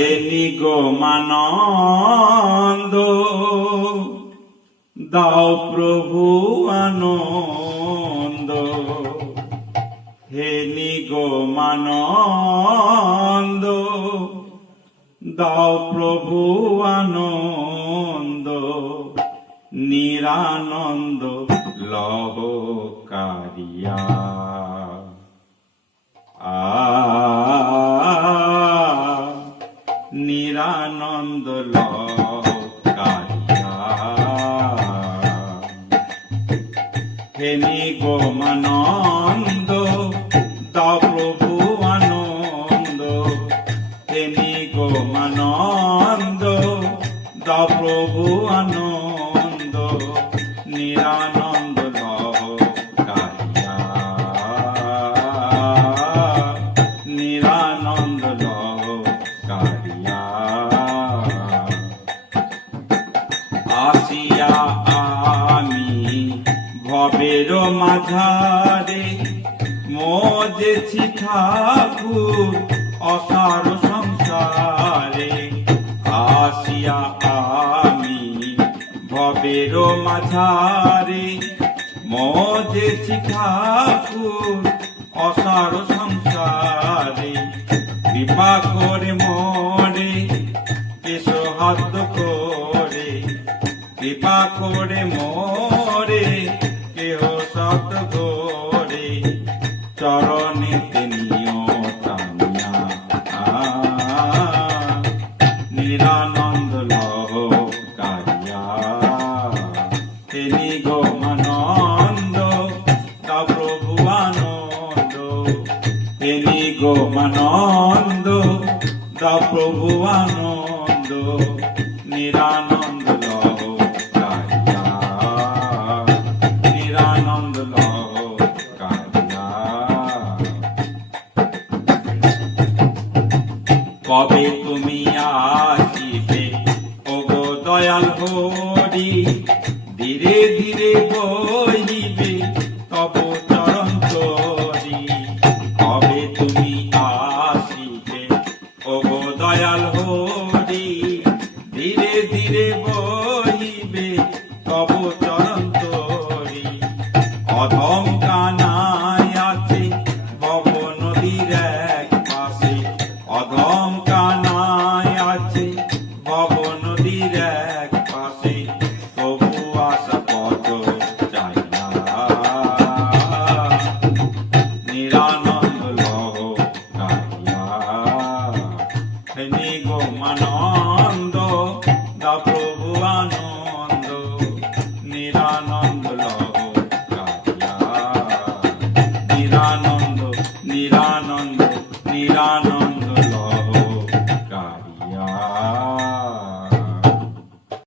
হে নিগমানন্দ দাও প্রভু আনন্দ, হে নিগমানন্দ দাও প্রভু আনন্দ, নিরানন্দ লহ কারিয়া। নিরানন্দ লহ কারিয়া। হে নিগমানন্দ দাও প্রভু আনন্দ, হে নিগমানন্দ দাও প্রভু আনন্দ, নিরানন্দ লহ কারিয়া। নিরানন্দ লহ কারিয়া। আসিয়া আমি ভবের মাঝারে মজেছি ঠাকুর অসার সংসারে। আসিয়া আমি ভবের মাঝারে মজেছি ঠাকুর অসার সংসারে। কৃপা করে মরে কেশো হাত করে, কৃপা করে মরে কেহ সত করে, চরণেতে নিয় টানিয়া। নিরানন্দ লহ কারিয়া। হে নিগমানন্দ দাও প্রভু আনন্দ, হে নিগমানন্দ দাও প্রভু আনন্দ, নিরানন্দ লহ কারিয়া। নিরানন্দ লহ কারিয়া। কবে তুমি আসিবে ওগো দয়াল হরি, ধীরে ধীরে বহিবে তব চরণ তরি। কবে তুমি আসিবে ওগো দয়াল হরি, ধীরে ধীরে বহিবে তব চরণ তরি। অধম কানায় আছে ভব নদীর এক পাশে, অধম কানায় আছে ভব নদীর এক পাশে, তবু আশা পদ চাই না। নিরানন্দ লহ কারিয়া। হে নিগমানন্দ দাও প্রভু আনন্দ,